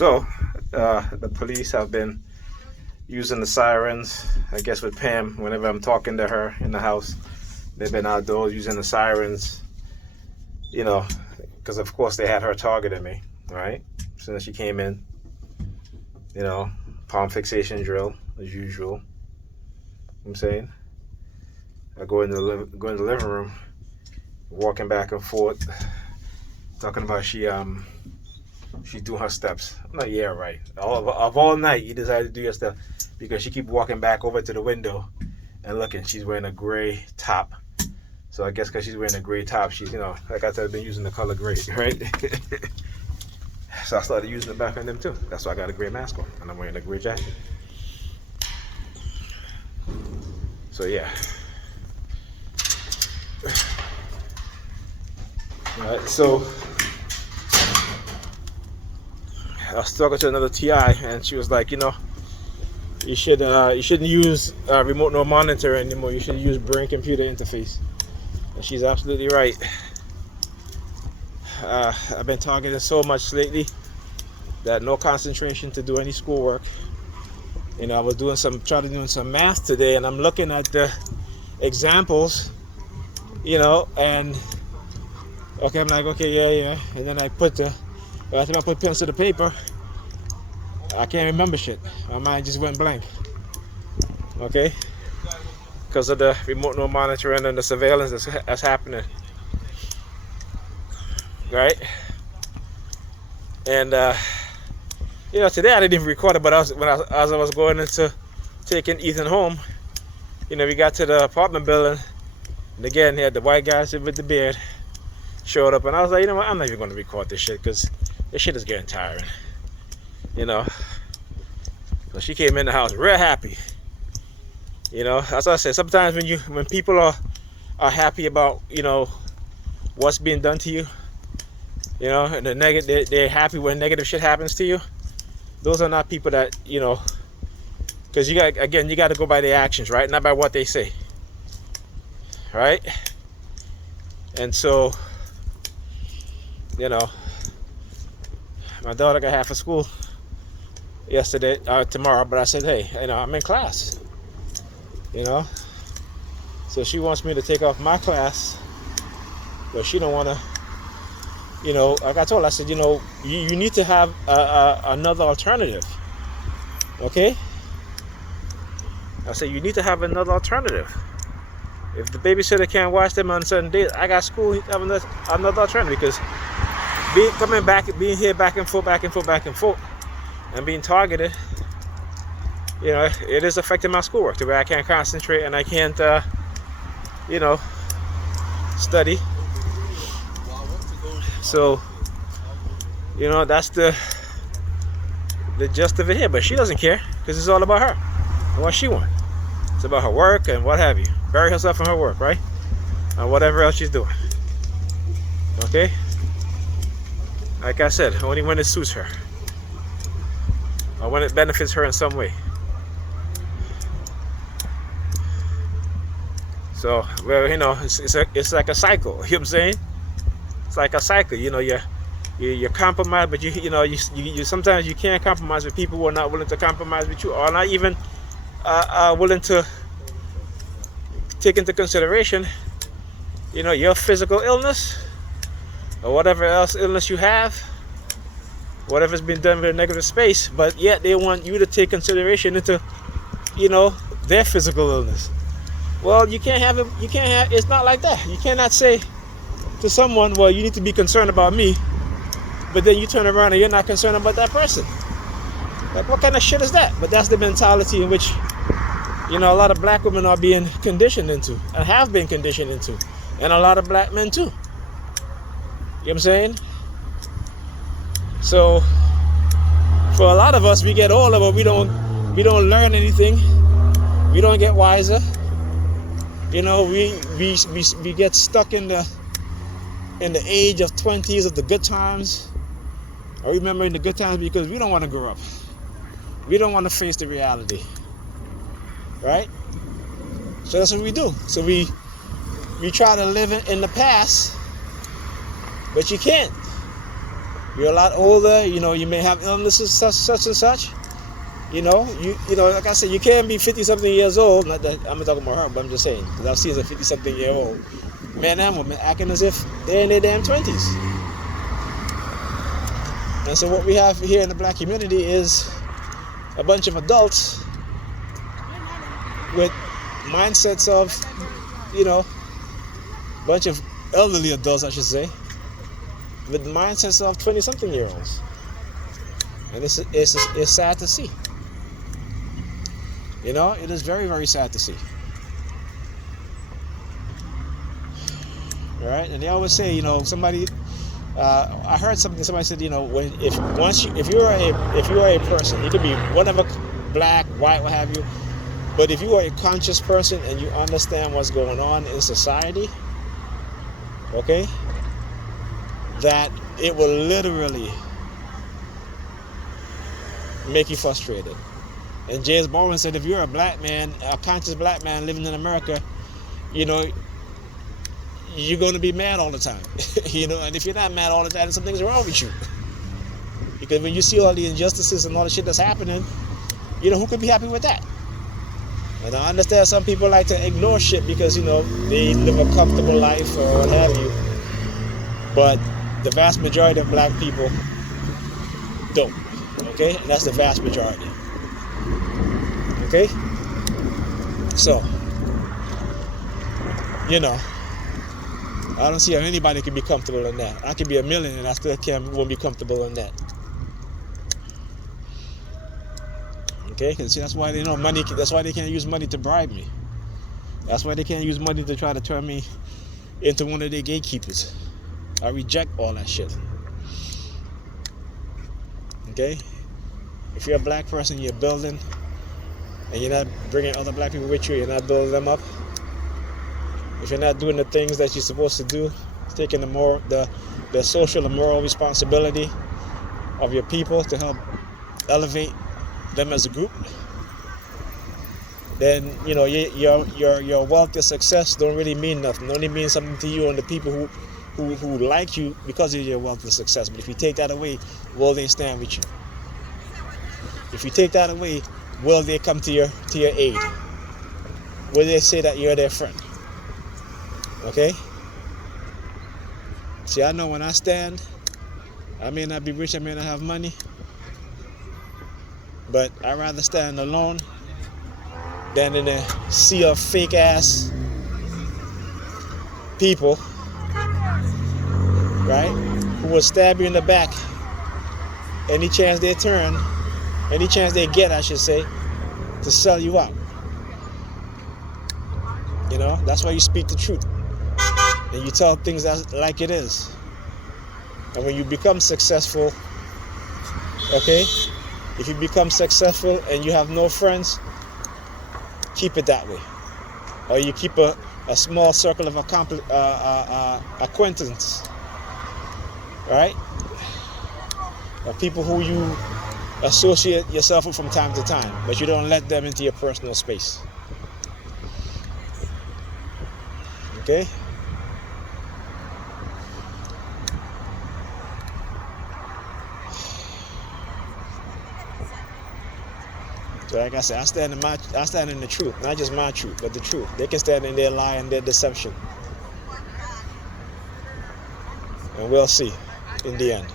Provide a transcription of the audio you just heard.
So, the police have been using the sirens. I guess with Pam, whenever I'm talking to her in the house, they've been outdoors using the sirens. You know, because of course they had her targeting me, right? As soon as she came in, you know, palm fixation drill as usual. You know what I'm saying, I go in the living room, walking back and forth, talking about she's doing her steps. I'm like, yeah, right. Of all night, you decided to do your stuff because she keep walking back over to the window and looking. She's wearing a gray top. So I guess because she's wearing a gray top, she's, like I said, I've been using the color gray, right? So I started using it back on them too. That's why I got a gray mask on and I'm wearing a gray jacket. So yeah. Alright, so I was talking to another TI and she was like, you shouldn't use remote no monitor anymore. You should use brain computer interface. And she's absolutely right. I've been targeting so much lately that no concentration to do any schoolwork. I was doing some math today, and I'm looking at the examples, and okay, I'm like, okay, yeah, and then I put pen to the paper, I can't remember shit. My mind just went blank. Okay, because of the remote no monitoring and the surveillance that's happening, right? And today I didn't even record it, but as I was going into taking Ethan home, we got to the apartment building, and again, he had the white guy with the beard showed up, and I was like, what, I'm not even going to record this shit because this shit is getting tiring, So she came in the house real happy. As I said, sometimes when people are happy about what's being done to you, and they're happy when negative shit happens to you. Those are not people that because you got to go by their actions, right? Not by what they say, right? And so, my daughter got half of school tomorrow, but I said, hey, I'm in class, so she wants me to take off my class, but she don't want to. Like I told her, I said, you need to have another alternative. Okay? I said, you need to have another alternative. If the babysitter can't watch them on certain days, I got school, you have another alternative, because being here back and forth, and being targeted, it is affecting my schoolwork to where I can't concentrate and I can't, study. So, that's the gist of it here. But she doesn't care because it's all about her and what she wants. It's about her work and what have you. Bury herself in her work, right? And whatever else she's doing. Okay? Like I said, only when it suits her. Or when it benefits her in some way. So, well, it's like a cycle. You know what I'm saying? It's like a cycle, you compromise, but you sometimes you can't compromise with people who are not willing to compromise with you, or not even willing to take into consideration, your physical illness or whatever else illness you have, whatever's been done with a negative space, but yet they want you to take consideration into, their physical illness. Well, you can't have. It's not like that. You cannot say to someone, well, you need to be concerned about me, but then you turn around and you're not concerned about that person. Like, what kind of shit is that? But that's the mentality in which, a lot of black women are being conditioned into, and have been conditioned into, and a lot of black men too. You know what I'm saying? So, for a lot of us, we get older, but we don't learn anything. We don't get wiser. We get stuck in the age of 20s of the good times. I remember in the good times because we don't want to grow up. We don't want to face the reality. Right? So that's what we do. So we try to live in the past, but you can't. You're a lot older. You know, you may have illnesses such and such. You know, like I said, you can't be 50-something years old. Not that I'm not talking about her, but I'm just saying, because I've seen a 50-something year old man and woman acting as if they're in their damn 20s. And so what we have here in the black community is a bunch of adults with mindsets of, you know, a bunch of elderly adults, I should say, with the mindsets of 20-something year olds. And it's sad to see. You know, it is very, very sad to see. All right, and they always say, you know, somebody. I heard something. Somebody said, you know, if you are a person, you could be whatever, black, white, what have you. But if you are a conscious person and you understand what's going on in society, okay, that it will literally make you frustrated. And James Baldwin said, if you're a black man, a conscious black man living in America, you know, you're going to be mad all the time. You know, and if you're not mad all the time, then something's wrong with you. Because when you see all the injustices and all the shit that's happening, you know, who could be happy with that? And I understand some people like to ignore shit because, you know, they live a comfortable life or what have you. But the vast majority of black people don't. Okay? And that's the vast majority. Okay? So, you know, I don't see how anybody can be comfortable in that. I could be a millionaire and I still won't be comfortable in that. Okay? Because that's why they know money. That's why they can't use money to bribe me. That's why they can't use money to try to turn me into one of their gatekeepers. I reject all that shit. Okay? If you're a black person, you're building, and you're not bringing other black people with you, you're not building them up. If you're not doing the things that you're supposed to do, taking the social and moral responsibility of your people to help elevate them as a group, then, you know, your wealth, your success don't really mean nothing. It only means something to you and the people who like you because of your wealth and success. But if you take that away, will they stand with you? If you take that away, will they come to your aid? Will they say that you're their friend? Okay? See, I know when I stand, I may not be rich, I may not have money, but I'd rather stand alone than in a sea of fake ass people, right? Who will stab you in the back any chance they get, I should say, to sell you out. You know, that's why you speak the truth. And you tell things like it is. And when you become successful, okay, if you become successful and you have no friends, keep it that way. Or you keep a small circle of acquaintance, right? Or people who you associate yourself with from time to time, but you don't let them into your personal space. Okay? So like I said, I stand in the truth, not just my truth, but the truth. They can stand in their lie and their deception. And we'll see in the end.